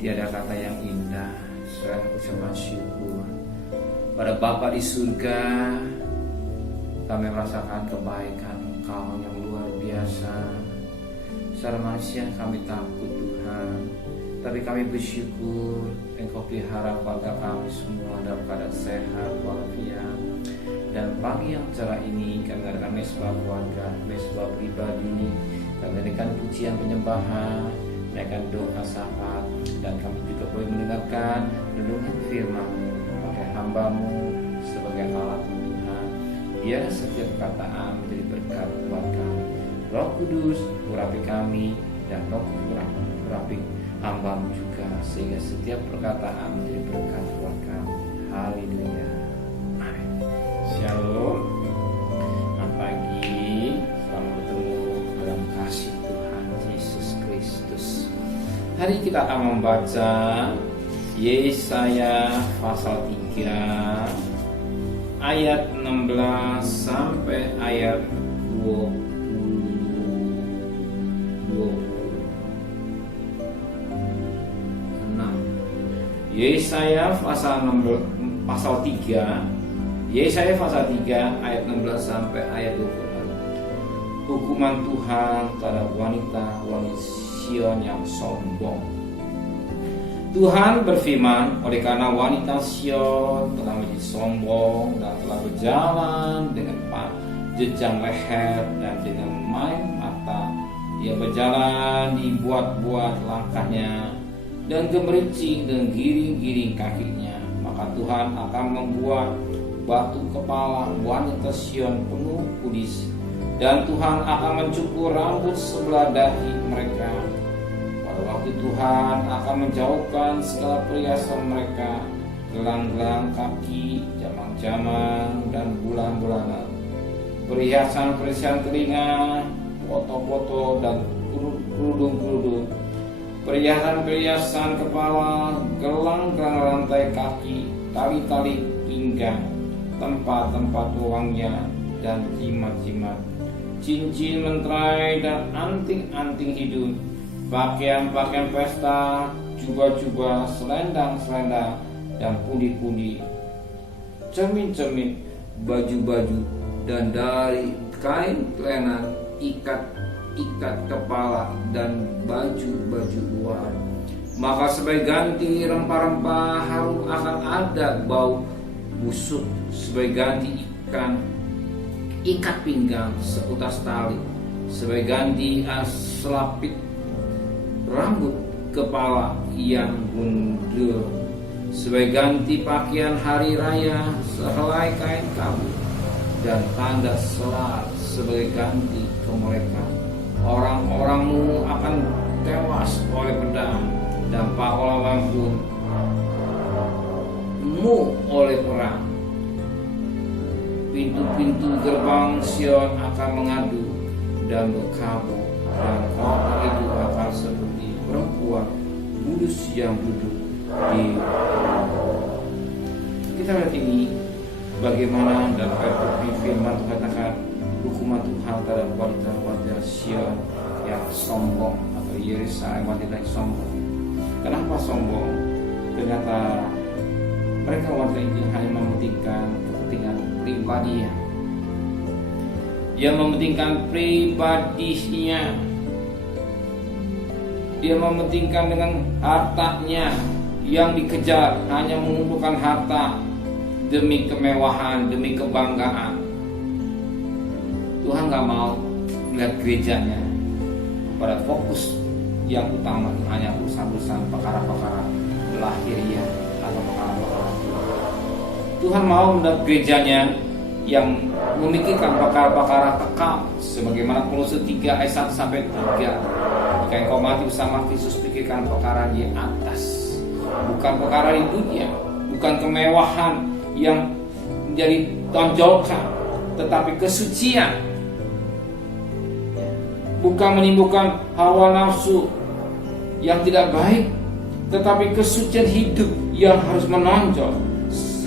Tiada kata yang indah selain ucapan syukur. Pada Bapa di surga, kami merasakan kebaikan Engkau yang luar biasa. Secara manusia kami takut Tuhan, tapi kami bersyukur Engkau pelihara keluarga kami semua dalam keadaan sehat walafiat. Dan pagi yang cerah ini kami mengadakan mesbah keluarga, mesbah pribadi. Kami mengadakan pujian penyembahan, menaikkan doa syafaat, dan kami juga boleh mendengarkan renungan firman-Mu pakai hamba-Mu sebagai alat Tuhan. Biar setiap perkataan menjadi berkat buat kami. Roh Kudus urapi kami, dan Roh Kudus urapi hamba-Mu juga, sehingga setiap perkataan menjadi berkat buat kami. Haleluya. Amin. Shalom. Selamat pagi. Selamat bertemu dalam kasih Tuhan Yesus Kristus. Hari kita akan membaca Yesaya pasal 3 ayat 16 sampai ayat 26. Yesaya pasal 3 Yesaya pasal 3 ayat 16 sampai ayat 26. Hukuman Tuhan terhadap wanita Sion yang sombong. Tuhan berfirman, oleh karena wanita Sion telah menjadi sombong dan telah berjalan dengan jejang leher dan dengan main mata, ia berjalan dibuat-buat langkahnya dan gemericik dan giring-giring kakinya, maka Tuhan akan membuat batu kepala wanita Sion penuh kudis, dan Tuhan akan mencukur rambut sebelah dahi mereka. Pada waktu Tuhan akan menjauhkan segala perhiasan mereka, gelang-gelang kaki, jamang-jamang, dan bulan-bulanan, perhiasan-perhiasan telinga, foto-foto, dan kerudung-kerudung, perhiasan-perhiasan kepala, gelang-gelang rantai kaki, tali-tali pinggang, tempat-tempat ruangnya, dan jimat-jimat, cincin menterai, dan anting-anting hidung, pakaian-pakaian pesta, jubah-jubah, selendang-selendang, dan pundi-pundi, cermin-cermin, baju-baju, dan dari kain lenan, ikat kepala, dan baju-baju luar. Maka sebagai ganti rempah-rempah harum akan ada bau busuk, sebagai ganti ikat pinggang seutas tali, sebagai ganti selapit rambut kepala yang gundul, sebagai ganti pakaian hari raya sehelai kain kabut, dan tanda selat sebagai ganti ke mereka. Orang-orangmu akan tewas oleh pedang, dan pahlawan pun oleh perang. Pintu-pintu gerbang Sion akan mengadu dan berkabung, dan kota itu akan seperti perempuan kudus yang duduk di. Kita lihat ini bagaimana dalam firman Tuhan katakan hukuman Tuhan terhadap wanita Sion yang sombong, atau Yesaya wanita yang sombong. Kenapa sombong? Ternyata mereka wanita ini hanya mementingkan kepentingan pribadinya. Dia mementingkan pribadinya. Dia mementingkan dengan hartanya yang dikejar, hanya mengumpulkan harta demi kemewahan, demi kebanggaan. Tuhan gak mau melihat gerejanya pada fokus yang utama itu hanya urusan-urusan perkara-perkara lahiriah atau perkara-perkara. Tuhan mau melihat gerejanya yang memikirkan perkara-perkara kekal, sebagaimana Kolose 3 ayat 1 sampai 3. Jika engkau mati bersama Kristus, pikirkan perkara di atas, bukan perkara di dunia, bukan kemewahan yang menjadi tonjolkan, tetapi kesucian, bukan menimbulkan hawa nafsu yang tidak baik, tetapi kesucian hidup yang harus menonjol.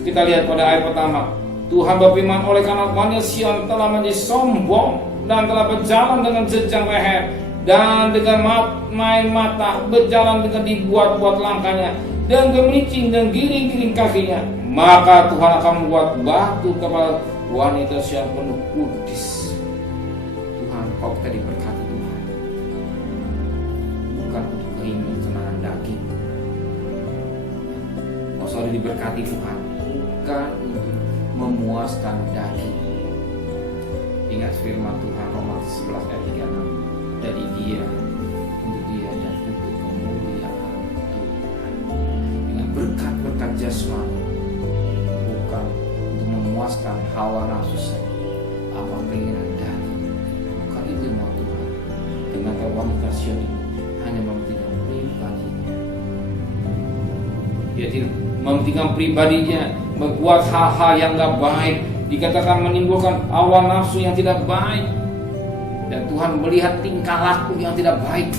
Kita lihat pada ayat pertama, Tuhan berfirman, oleh karena wanita Sion telah menjadi sombong dan telah berjalan dengan jejang leher dan dengan main mata, berjalan dengan dibuat-buat langkahnya, dan gelincing dan giring-giring kakinya, maka Tuhan akan membuat batu kepala wanita yang penuh kudis. Tuhan, kau kita diberkati Tuhan, bukan untuk keinginan senangan daging. Kau sudah diberkati Tuhan, bukan untuk memuaskan daging. Ingat firman Tuhan Roma 11 ayat 36, dari Dia, untuk Dia, dan untuk kemuliaan Tuhan. Dengan berkat-berkat jasmani, bukan untuk memuaskan hawa nafsu saya, apa keinginan daging. Bukan itu mau Tuhan. Dengan wanita Sion ini hanya mementingkan pribadinya. Dia tidak mementingkan pribadinya, membuat hal-hal yang gak baik, dikatakan menimbulkan hawa nafsu yang tidak baik. Dan Tuhan melihat tingkah laku yang tidak baik.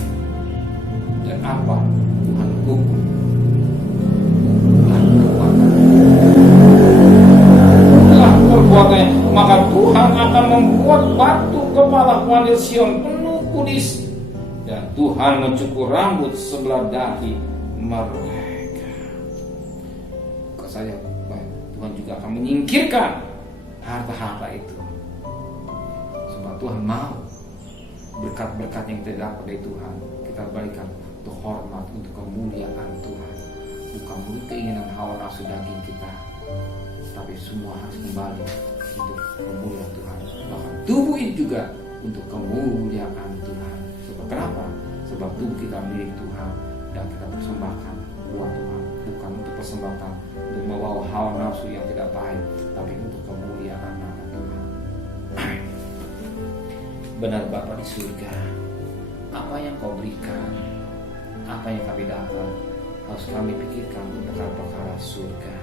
Dan apa? Tuhan hukum. Itulah perbuatannya. Maka Tuhan akan membuat batu kepala wanita Sion penuh kudis. Dan Tuhan mencukur rambut sebelah dahi mereka. Saya Tuhan juga akan menyingkirkan harta-harta itu. Sebab Tuhan mau berkat-berkat yang kita dapat dari Tuhan kita berikan untuk hormat, untuk kemuliaan Tuhan, bukan untuk keinginan hawa nafsu daging kita, tapi semua harus kembali untuk kemuliaan Tuhan. Bahkan tubuh ini juga untuk kemuliaan Tuhan. Sebab kenapa? Sebab tubuh kita milik Tuhan dan kita persembahkan buat Tuhan, bukan untuk persembahkan untuk membawa hawa nafsu yang tidak baik, tapi untuk kemuliaan nama Tuhan. Benar Bapa di surga, apa yang kau berikan, apa yang kami dapat, harus kami pikirkan untuk perkara-perkara surga,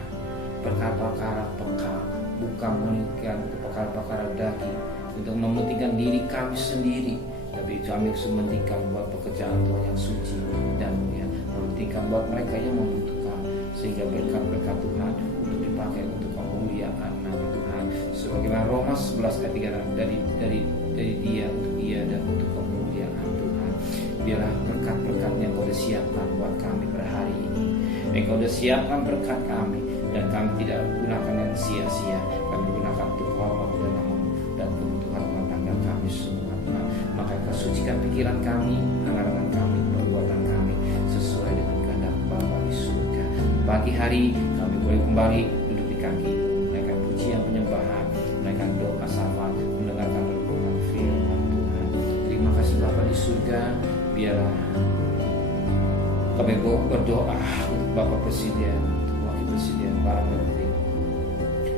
perkara-perkara pekal, bukan menginginkan untuk perkara-perkara daging, untuk mementingkan diri kami sendiri, tapi kami harus mementingkan buat pekerjaan Tuhan yang suci dan mulia, mementingkan buat mereka yang membutuhkan, sehingga berkat-berkat Tuhan untuk dipakai untuk kemuliaan nama Tuhan. Sebagaimana Roma 11 ayat 3, dari Dia, untuk Dia, dan untuk kemuliaan Tuhan. Biarlah berkat-berkat yang kau sudah siapkan buat kami pada hari ini. Engkau sudah siapkan berkat kami, dan kami tidak gunakan yang sia-sia. Kami gunakan untuk hormat dan nama-Mu dan kebutuhan rumah tangga kami semua. Maka Kau sucikan pikiran kami, angan-angan kami, perbuatan kami sesuai dengan kehendak Bapa di surga. Pagi hari kami boleh kembali duduk di kaki, menaikkan pujian penyembahan, menaikkan doa syafaat, mendengarkan renungan firman Tuhan. Terima kasih Bapa di surga. Biarlah kami berdoa untuk Bapak Presiden, untuk Wakil Presiden, para menteri,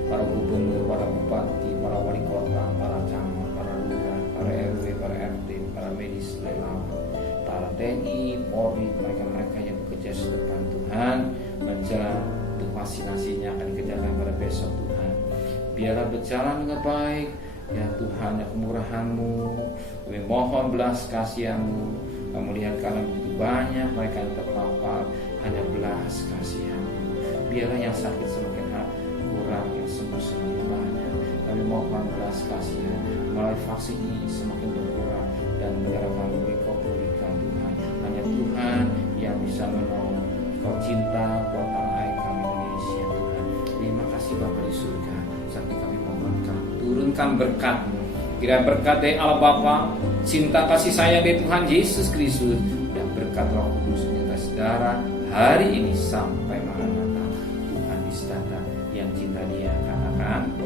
para gubernur, para bupati, para wali kota, para camat, para lurah, para RW, para RT, para medis, relawan, para TNI, Polri, mereka-mereka yang bekerja di depan Tuhan, menjelang untuk vaksinasinya akan dikerjakan pada besok Tuhan. Biarlah berjalan dengan baik, ya Tuhan, ya kemurahan-Mu, kami mohon belas kasihan-Mu. Kamu lihat karena begitu banyak mereka yang terpapar, hanya belas kasihan-Mu. Biarlah yang sakit semakin kurang, yang sembuh semakin banyak. Kami mohon belas kasihan, melalui vaksin ini semakin berkurang, dan negara kami Kau pulihkan Tuhan. Hanya Tuhan yang bisa menolong. Kau cinta buat tanah air kami Indonesia Tuhan. Terima kasih Bapa di surga. Saat ini kami mohonkan, turunkan berkat-Mu. Kira berkat dari Allah Bapa, cinta kasih sayang dari Tuhan Yesus Kristus, dan berkat Roh Kudus di atas saudara hari ini sampai maranatha. Tuhan di datang yang cinta Dia katakan